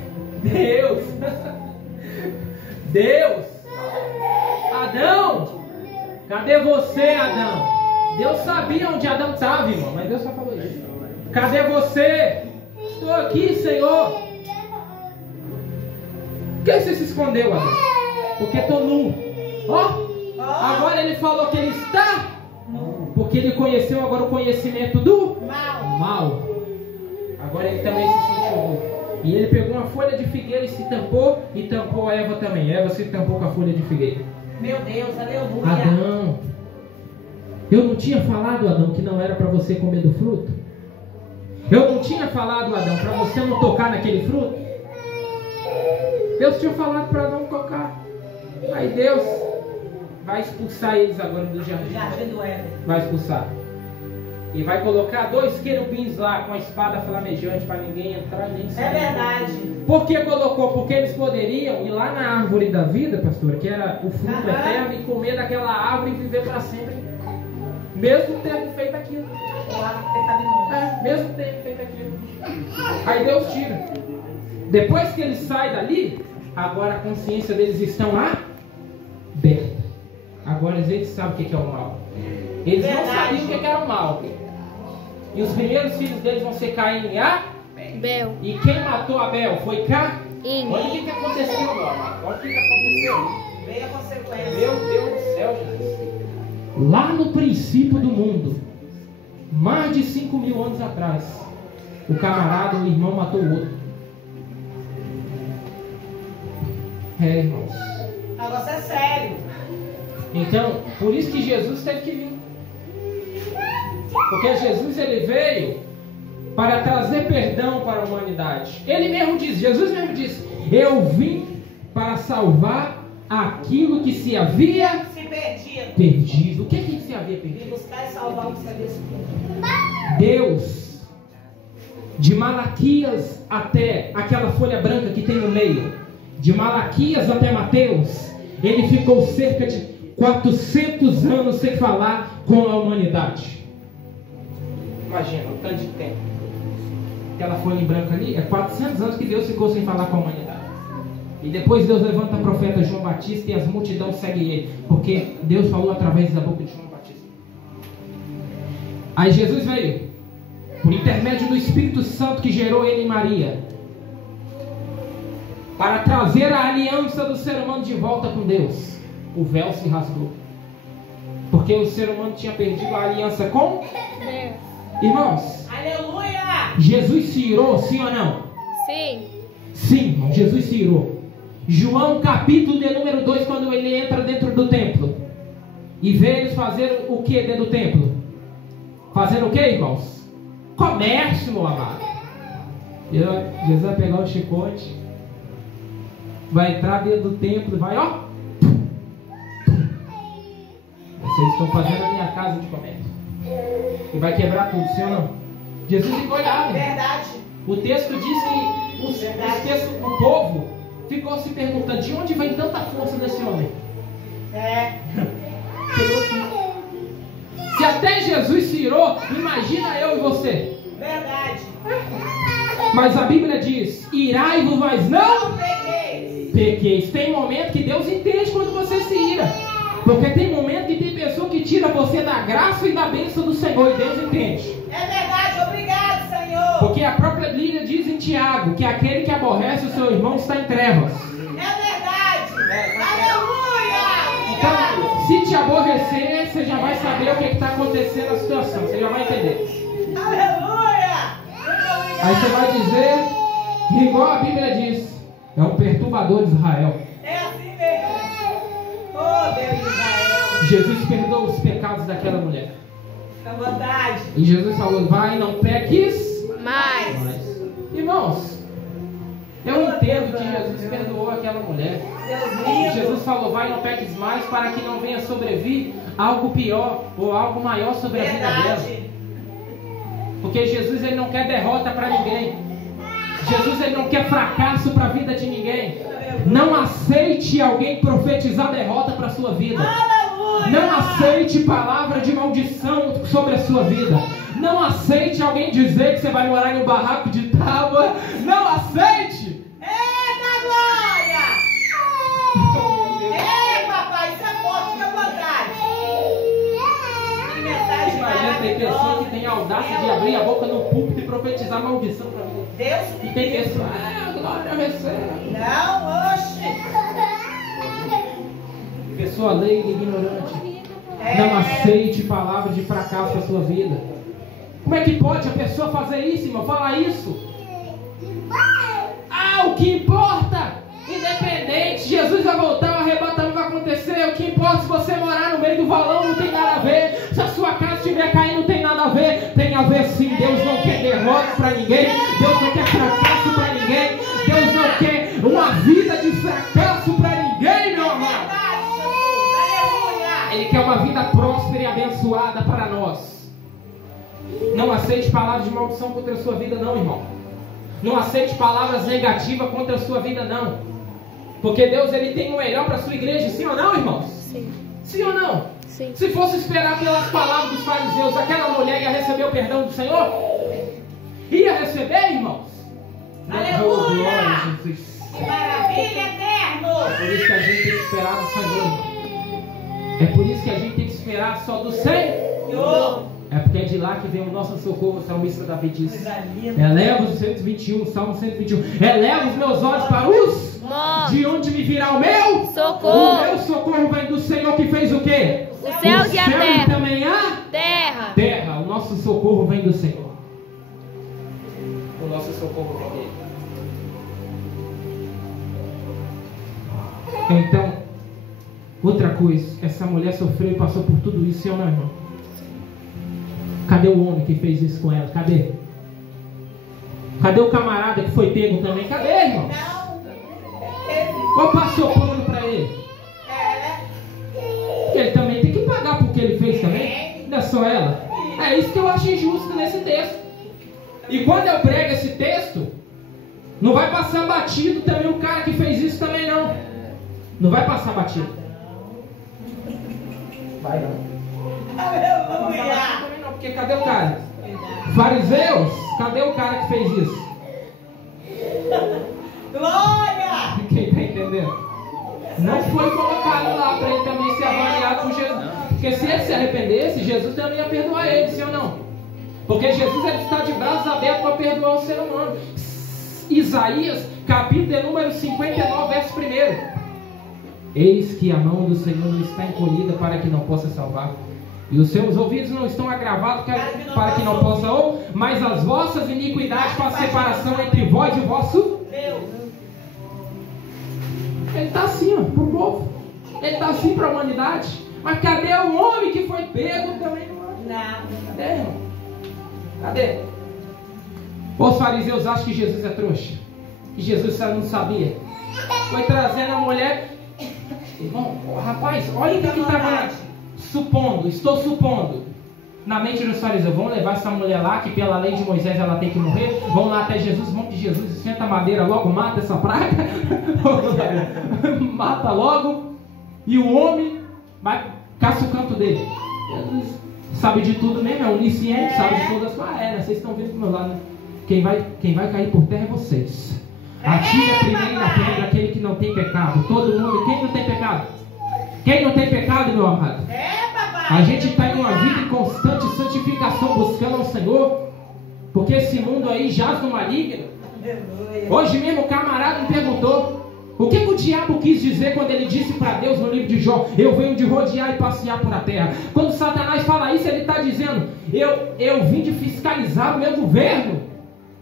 Deus, Adão, cadê você, Adão? Deus sabia onde Adão estava, irmão, mas Deus só falou isso. Cadê você? Estou aqui, Senhor. Por que você se escondeu, Adão? Porque estou nu. Agora ele falou que ele está, porque ele conheceu agora o conhecimento do mal. Agora ele também se sentiu nu. E ele pegou uma folha de figueira e se tampou, e tampou a Eva também. Eva se tampou com a folha de figueira. Meu Deus, aleluia. Adão, eu não tinha falado, Adão, que não era para você comer do fruto? Eu não tinha falado, Adão, para você não tocar naquele fruto? Deus tinha falado para não tocar. Aí Deus vai expulsar eles agora do jardim. Jardim do Éden. Vai expulsar. E vai colocar 2 querubins lá com a espada flamejante para ninguém entrar e nem sair. É verdade. Por que colocou? Porque eles poderiam ir lá na árvore da vida, pastor, que era o fruto eterno, e comer daquela árvore e viver para sempre. Mesmo tendo feito aquilo. Mesmo tendo feito aquilo. Aí Deus tira. Depois que eles saem dali, agora a consciência deles estão aberta. Agora eles sabem o que é o mal. Eles não sabiam o que era o mal. E os primeiros filhos deles vão ser Caim e Abel. E quem matou Abel foi Caim. Olha o que aconteceu agora. Olha o que aconteceu. Veio a consequência. Meu Deus do céu, Jesus. Lá no princípio do mundo, mais de 5.000 anos atrás, o camarada, o irmão, matou o outro. Irmãos. O negócio é sério. Então, por isso que Jesus teve que vir. Porque Jesus, ele veio para trazer perdão para a humanidade. Ele mesmo diz, Jesus mesmo disse, eu vim para salvar aquilo que se havia perdido. O que se havia perdido? E buscar e salvar o que se havia perdido. Deus, de Malaquias até aquela folha branca que tem no meio, de Malaquias até Mateus, ele ficou cerca de 400 anos sem falar com a humanidade. Imagina, o tanto de tempo. Aquela folha em branco ali, é 400 anos que Deus ficou sem falar com a humanidade. E depois Deus levanta o profeta João Batista e as multidões seguem ele, porque Deus falou através da boca de João Batista. Aí Jesus veio, por intermédio do Espírito Santo que gerou ele em Maria, para trazer a aliança do ser humano de volta com Deus. O véu se rasgou, porque o ser humano tinha perdido a aliança com Deus. Irmãos, aleluia! Jesus se irou, sim ou não? Sim. Sim, irmão, Jesus se irou. João capítulo de número 2, quando ele entra dentro do templo e vê eles fazer o que dentro do templo? Fazendo o que, irmãos? Comércio, meu amado. Jesus vai pegar o chicote, vai entrar dentro do templo e vai, ó, vocês estão fazendo a minha casa de comércio. E vai quebrar tudo, sim ou não? Jesus ficou olhando. Verdade. O texto diz que o povo ficou se perguntando, de onde vem tanta força desse homem? Se até Jesus se irou, imagina eu e você. Verdade. Mas a Bíblia diz, irai-vos, mas não pequeis. Tem momento que Deus entende quando você se ira. Porque tem momento que tem pessoa que tira você da graça e da bênção do Senhor, e Deus entende. É verdade, obrigado, Senhor. Porque a própria Bíblia diz em Tiago que aquele que aborrece o seu irmão está em trevas. É verdade. Aleluia. Então, se te aborrecer, você já vai saber o que está acontecendo na situação. Você já vai entender. Aleluia. Aí você vai dizer, igual a Bíblia diz, é um perturbador de Israel. É assim mesmo. Oh, Deus de Israel. Jesus perdoou os pecados daquela mulher. Fica à vontade. E Jesus falou, vai, não peques Mais. mais. Irmãos, eu entendo que Jesus perdoou aquela mulher. Deus lindo. Jesus falou, vai, não peques mais, para que não venha sobrevir algo pior ou algo maior sobre a vida dela. Verdade. Porque Jesus, ele não quer derrota para ninguém. Jesus, ele não quer fracasso para a vida de ninguém. Não aceite alguém profetizar derrota para a sua vida. Aleluia. Não aceite palavra de maldição sobre a sua vida. Não aceite alguém dizer que você vai morar em um barraco de tábua. Não aceite. Eita glória. Ei, papai, isso é forte, fica à vontade. Que mensagem Imagina, tem pessoa que maravilhosa. tem a audácia de abrir a boca no púlpito e profetizar maldição para a vida. Deus E tem pessoa, glória recebe. não, oxe. Pessoa leiga e ignorante. Não aceite palavras de fracasso para a sua vida. Como é que pode a pessoa fazer isso, irmão? Falar isso? Ah, o que importa, independente, Jesus vai voltar, o arrebatamento vai acontecer. O que importa, se você morar no meio do valão, não tem nada a ver. Se a sua casa estiver caindo, não tem nada a ver. Tem a ver sim. Deus não quer derrota para ninguém. Deus não quer fracasso para ninguém. Deus não quer uma vida de fracasso para ninguém, meu amado. Ele quer uma vida próspera e abençoada para nós. Não aceite palavras de maldição contra a sua vida, não, irmão. Não aceite palavras negativas contra a sua vida, não. Porque Deus, ele tem o melhor para a sua igreja, sim ou não, irmãos? Sim. Sim ou não? Sim. Se fosse esperar pelas palavras dos fariseus, aquela mulher ia receber o perdão do Senhor? Ia receber, irmãos? Aleluia! Oh, glória a Jesus. Maravilha, eterno. É por isso que a gente tem que esperar do Senhor, irmão. É por isso que a gente tem que esperar só do Senhor. É porque é de lá que vem o nosso socorro, o salmista Davi diz. Eleva os 121, Salmo 121. Eleva os meus olhos para os... De onde me virá o meu? Socorro. O meu socorro vem do Senhor que fez o quê? O céu e a terra. E também a Terra. terra. O nosso socorro vem do Senhor. O nosso socorro vem dele. Então, outra coisa, essa mulher sofreu e passou por tudo isso, sim ou não, irmão? Cadê o homem que fez isso com ela? Cadê? Cadê o camarada que foi pego também? Cadê, irmão? Ou passou pano para ele? Ele também tem que pagar por que ele fez também. Não é só ela. É isso que eu acho injusto nesse texto. E quando eu prego esse texto, não vai passar batido também o cara que fez isso também não. Não vai passar batido. Vai não. Aleluia. Também não, porque cadê o cara? Fariseus, cadê o cara que fez isso? Glória. Quem está entendendo? Não foi colocado lá para ele também ser avaliado por Jesus. Porque se ele se arrependesse, Jesus também ia perdoar ele, sim ou não? Porque Jesus, ele está de braços abertos para perdoar o ser humano. Isaías, capítulo número 59, verso 1. Eis que a mão do Senhor não está encolhida para que não possa salvar, e os seus ouvidos não estão agravados para que não possa ouvir, mas as vossas iniquidades fazem separação entre vós e o vosso Deus. Ele está assim, ó, para o povo. Ele está assim para a humanidade. Mas cadê o homem que foi pego também? Cadê, irmão? Cadê? Os fariseus acham que Jesus é trouxa, que Jesus não sabia. Foi trazendo a mulher. Irmão, rapaz, olha o que estava supondo. Estou supondo na mente dos fariseus. Vamos levar essa mulher lá, que pela lei de Moisés ela tem que morrer. Vamos lá até Jesus, monte de Jesus, senta a madeira logo, mata essa praga. Mata logo. E o homem vai, caça o canto dele. Jesus sabe de tudo mesmo, é onisciente, sabe de todas as coisas. Vocês estão vendo do meu lado, né? Quem vai cair por terra é vocês. Atira primeiro na pedra aquele que não tem pecado. Todo mundo, quem não tem pecado? Quem não tem pecado, meu amado? A gente está em uma vida em constante santificação, buscando ao Senhor. Porque esse mundo aí jaz no maligno. Hoje mesmo o camarada me perguntou: o que o diabo quis dizer quando ele disse para Deus no livro de Jó: eu venho de rodear e passear por a terra? Quando Satanás fala isso, ele está dizendo: eu vim de fiscalizar o meu governo.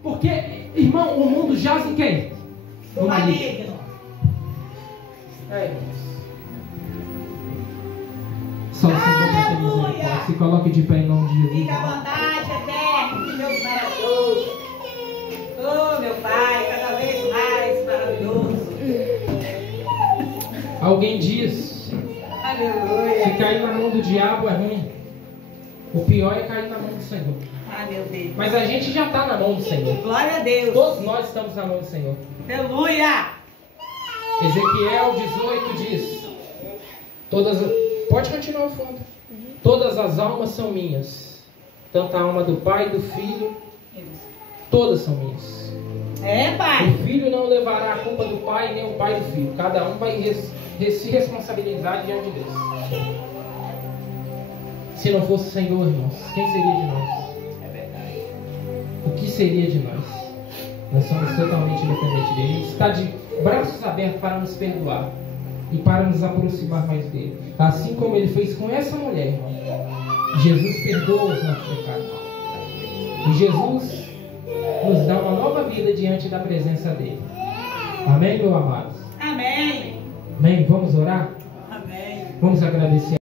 Porque, irmão, o mundo jaz em quem? No maligno. Só o Senhor para ter misericórdia. Se coloque de pé em nome de Jesus. Fica à vontade, eterno, que Deus maravilhoso. Oh, meu Pai, cada vez mais maravilhoso. Alguém diz: Aleluia. se cair na mão do diabo é ruim. O pior é cair na mão do Senhor. Ai, meu Deus. Mas a gente já está na mão do Senhor. Glória a Deus. Todos nós estamos na mão do Senhor. Aleluia. Ezequiel 18 diz: pode continuar ao fundo. Todas as almas são minhas, tanto a alma do Pai e do Filho, todas são minhas. É, Pai. O Filho não levará a culpa do Pai, nem o Pai do Filho. Cada um vai se responsabilizar diante de Deus. Se não fosse o Senhor, irmãos, quem seria de nós? É verdade. O que seria de nós? Nós somos totalmente dependentes dele. Ele está de braços abertos para nos perdoar e para nos aproximar mais dele. Assim como ele fez com essa mulher, irmão. Jesus perdoa os nossos pecados. E Jesus nos dá uma nova vida diante da presença dele. Amém, meu amado? Amém. Amém? Vamos orar? Amém. Vamos agradecer.